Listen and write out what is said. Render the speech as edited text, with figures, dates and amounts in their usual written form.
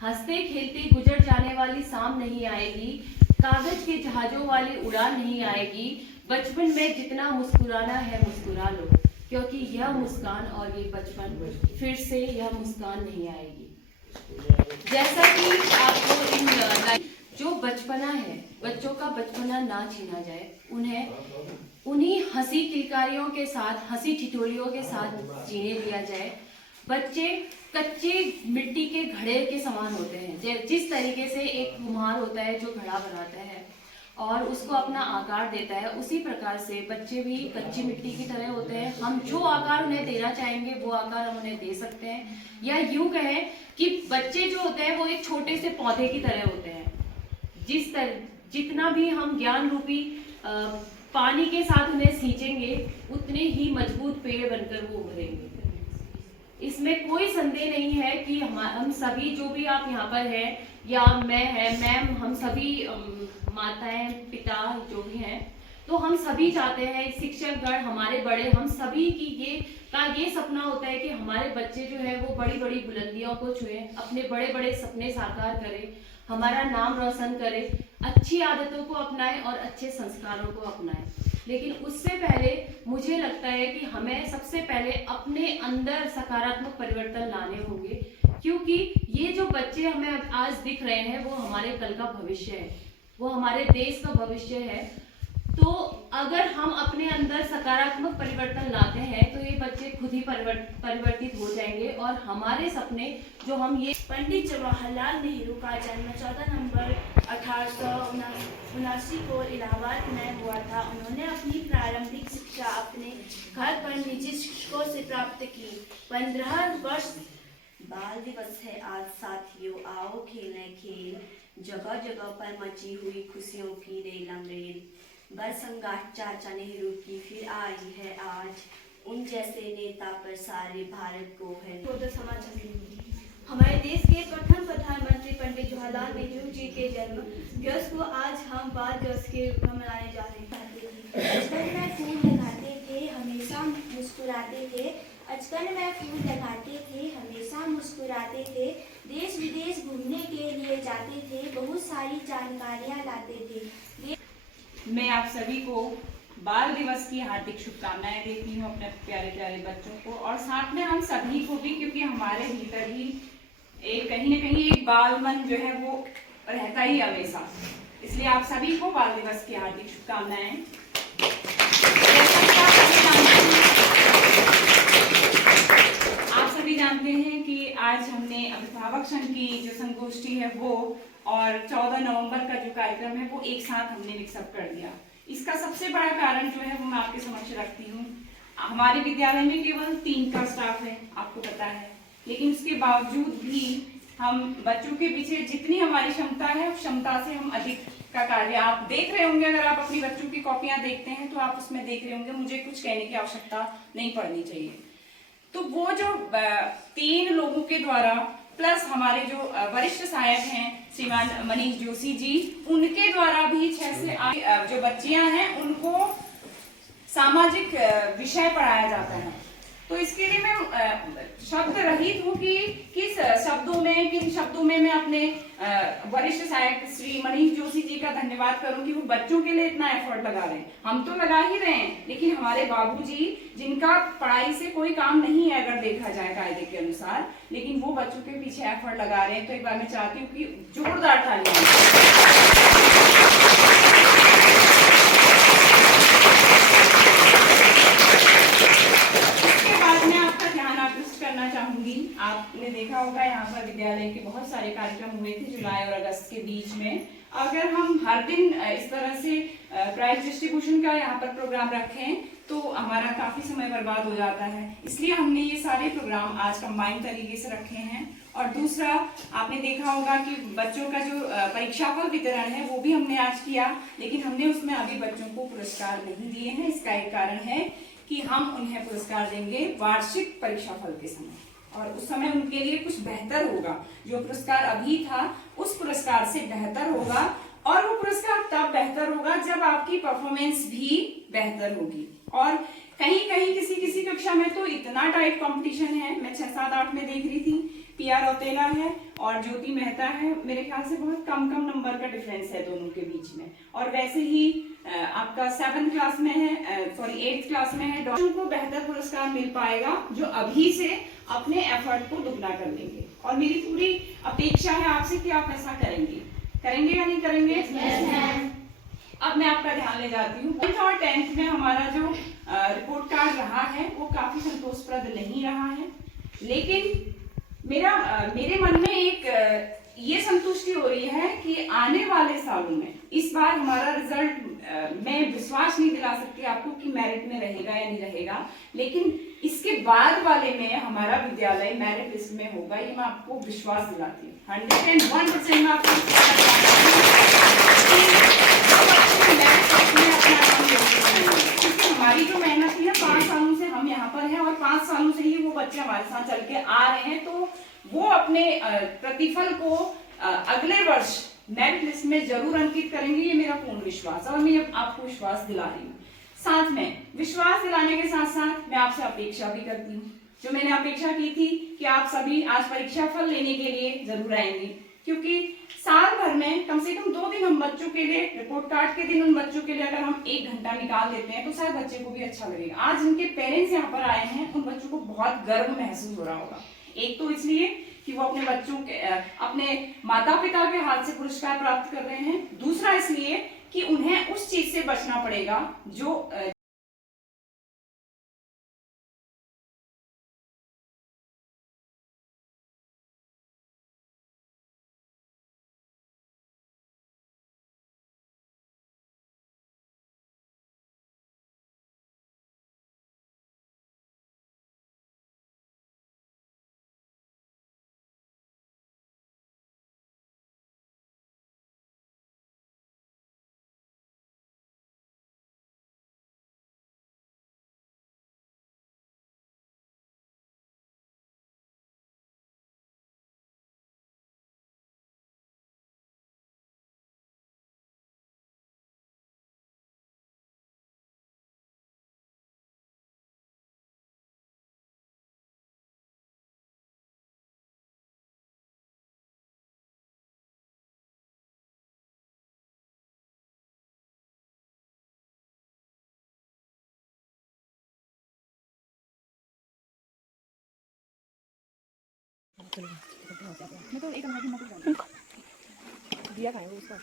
हंसते खेलते गुजर जाने वाली शाम नहीं आएगी, कागज के जहाजों वाली उड़ान नहीं आएगी। बचपन में जितना मुस्कुराना है मुस्कुरा लो, क्योंकि यह मुस्कान और ये बचपन फिर से यह मुस्कान नहीं आएगी। जैसा कि आपको इन जो बचपना है, बच्चों का बचपना ना छीना जाए, उन्हीं हंसी किलकारियों के साथ, हंसी ठिठोलियों के साथ जीने दिया जाए। बच्चे कच्चे मिट्टी के घड़े के समान होते हैं। जिस तरीके से एक कुम्हार होता है जो घड़ा बनाता है और उसको अपना आकार देता है, उसी प्रकार से बच्चे भी कच्ची मिट्टी की तरह होते हैं। हम जो आकार उन्हें देना चाहेंगे वो आकार हम उन्हें दे सकते हैं, या यूं कहें कि बच्चे जो होते हैं वो एक छोटे से पौधे की तरह होते हैं। जितना भी हम ज्ञान रूपी पानी के साथ उन्हें सींचेंगे, उतने ही मजबूत पेड़ बनकर वो उभरेंगे। इसमें कोई संदेह नहीं है कि हम सभी, जो भी आप यहाँ पर हैं या मैं है, मैम, हम सभी माताएं, पिता जो भी हैं, तो हम सभी चाहते हैं, शिक्षकगण, हमारे बड़े, हम सभी की ये सपना होता है कि हमारे बच्चे जो है वो बड़ी बड़ी बुलंदियों को छुएं, अपने बड़े बड़े सपने साकार करें, हमारा नाम रोशन करें, अच्छी आदतों को अपनाएं और अच्छे संस्कारों को अपनाएं। लेकिन उससे पहले मुझे लगता है कि हमें सबसे पहले अपने अंदर सकारात्मक परिवर्तन लाने होंगे, क्योंकि ये जो बच्चे हमें आज दिख रहे हैं वो हमारे कल का भविष्य है, वो हमारे देश का भविष्य है। तो अगर हम अपने अंदर सकारात्मक परिवर्तन लाते हैं तो ये बच्चे खुद ही परिवर्तित हो जाएंगे और हमारे सपने जो हम ये। पंडित जवाहरलाल नेहरू का जन्म 14 नवंबर 1879 को इलाहाबाद में हुआ था। उन्होंने अपनी प्रारंभिक शिक्षा अपने घर पर निजी शिक्षकों से प्राप्त की। 15 वर्ष। बाल दिवस है आज साथियों, आओ खेलें खेल, जगह जगह पर मची हुई खुशियों की रेलम रेल। बरसंगाट चाचा नेहरू की फिर आई है आज, उन जैसे नेता पर सारे भारत को है। हमारे देश के प्रथम प्रधानमंत्री पंडित जवाहरलाल नेहरू जी के जन्म दिवस को आज हम बाल दिवस के रूप में मनाने जा रहे हैं। बचपन में फूल लगाते थे, हमेशा मुस्कुराते थे। बचपन में फूल लगाते थे, हमेशा मुस्कुराते थे। देश विदेश घूमने के लिए जाते थे, बहुत सारी जानकारियाँ लाते थे। मैं आप सभी को बाल दिवस की हार्दिक शुभकामनाएं देती हूँ अपने प्यारे प्यारे बच्चों को, और साथ में हम सभी को भी, क्योंकि हमारे भीतर ही एक कहीं न कहीं एक बाल मन जो है वो रहता ही हमेशा। इसलिए आप सभी को बाल दिवस की हार्दिक शुभकामनाएं। आप सभी जानते हैं कि आज हमने अभिभावक संघ की जो संगोष्ठी है वो और 14 नवंबर का जो कार्यक्रम है वो एक साथ हमने मिक्सअप कर दिया। इसका सबसे बड़ा कारण जो है वो मैं आपके समक्ष रखती हूँ। हमारे विद्यालय में केवल 3 का स्टाफ है, आपको पता है, लेकिन उसके बावजूद भी हम बच्चों के पीछे जितनी हमारी क्षमता है उस क्षमता से हम अधिक का कार्य आप देख रहे होंगे। अगर आप अपनी बच्चों की कॉपियां देखते हैं तो आप उसमें देख रहे होंगे, मुझे कुछ कहने की आवश्यकता नहीं पड़नी चाहिए। तो वो जो 3 लोगों के द्वारा प्लस हमारे जो वरिष्ठ सहायक हैं श्रीमान मनीष जोशी जी, उनके द्वारा भी 6 से 8 जो बच्चियां हैं उनको सामाजिक विषय पढ़ाया जाता है। तो इसके लिए मैं शब्द रहित हूँ कि किन शब्दों में मैं अपने वरिष्ठ सहायक श्री मनीष जोशी जी का धन्यवाद करूं कि वो बच्चों के लिए इतना एफर्ट लगा रहे हैं। हम तो लगा ही रहे हैं, लेकिन हमारे बाबूजी जिनका पढ़ाई से कोई काम नहीं है अगर देखा जाए कायदे के अनुसार, लेकिन वो बच्चों के पीछे एफर्ट लगा रहे हैं। तो एक बार मैं चाहती हूँ कि जोरदार तालियां। आपने देखा होगा यहाँ पर विद्यालय के बहुत सारे कार्यक्रम हुए थे जुलाई और अगस्त के बीच में। अगर हम हर दिन इस तरह से प्राइज डिस्ट्रीब्यूशन का यहाँ पर प्रोग्राम रखें तो हमारा काफी समय बर्बाद हो जाता है। इसलिए हमने ये सारे प्रोग्राम आज कंबाइन तरीके से रखे हैं। और दूसरा, आपने देखा होगा कि बच्चों का जो परीक्षाफल वितरण है वो भी हमने आज किया, लेकिन हमने उसमें अभी बच्चों को पुरस्कार नहीं दिए हैं। इसका एक कारण है कि हम उन्हें पुरस्कार देंगे वार्षिक परीक्षाफल के समय, और उस समय उनके लिए कुछ बेहतर होगा। जो पुरस्कार अभी था उस पुरस्कार से बेहतर होगा, और वो पुरस्कार तब बेहतर होगा जब आपकी परफॉर्मेंस भी बेहतर होगी। और कहीं कहीं किसी किसी कक्षा में तो इतना टाइट कंपटीशन है, मैं 6, 7, 8 में देख रही थी पिया रौतेला है और ज्योति मेहता है। मेरे ख्याल से बहुत कम नंबर का डिफरेंस है दोनों के बीच में। और वैसे ही आपका 7th क्लास में है, 8th क्लास में है, डॉक्टर को बेहतर पुरस्कार मिल पाएगा जो अभी से अपने एफर्ट को दुगना कर लेंगे। और मेरी पूरी अपेक्षा है आपसे कि आप ऐसा करेंगे या नहीं करेंगे? अब मैं आपका ध्यान ले जाती हूँ। 9th और 10th में हमारा जो रिपोर्ट कार्ड रहा है वो काफी संतोषप्रद नहीं रहा है, लेकिन मेरे मन में एक ये संतुष्टि हो रही है कि आने वाले सालों में इस बार हमारा रिजल्ट, मैं विश्वास नहीं दिला सकती आपको कि मेरिट में रहेगा या नहीं रहेगा, लेकिन इसके बाद वाले में हमारा विद्यालय मेरिट लिस्ट में होगा, ये मैं आपको विश्वास दिलाती हूँ। 101% में आपको हमारी जो मेहनत है 5 सालों से हम यहाँ पर हैं और 5 सालों से ही वो बच्चे हमारे साथ चल के आ रहे हैं, तो वो अपने प्रतिफल को अगले वर्ष मेरिट लिस्ट में जरूर अंकित करेंगे, ये मेरा पूर्ण विश्वास है और मैं आपको विश्वास दिला रही हूँ। साथ में विश्वास दिलाने के साथ साथ मैं आपसे अपेक्षा भी करती हूँ, जो मैंने अपेक्षा की थी कि आप सभी आज परीक्षा फल लेने के लिए जरूर आएंगे, क्योंकि साल भर में कम से कम 2 दिन हम बच्चों के लिए, रिपोर्ट कार्ड के दिन उन बच्चों के लिए अगर हम 1 घंटा निकाल देते हैं तो शायद बच्चे को भी अच्छा लगेगा। आज जिनके पेरेंट्स यहाँ पर आए हैं उन बच्चों को बहुत गर्व महसूस हो रहा होगा। एक तो इसलिए कि वो अपने बच्चों के, अपने माता पिता के हाथ से पुरस्कार प्राप्त कर रहे हैं, दूसरा इसलिए कि उन्हें उस चीज से बचना पड़ेगा जो दिया खाएंगे उसका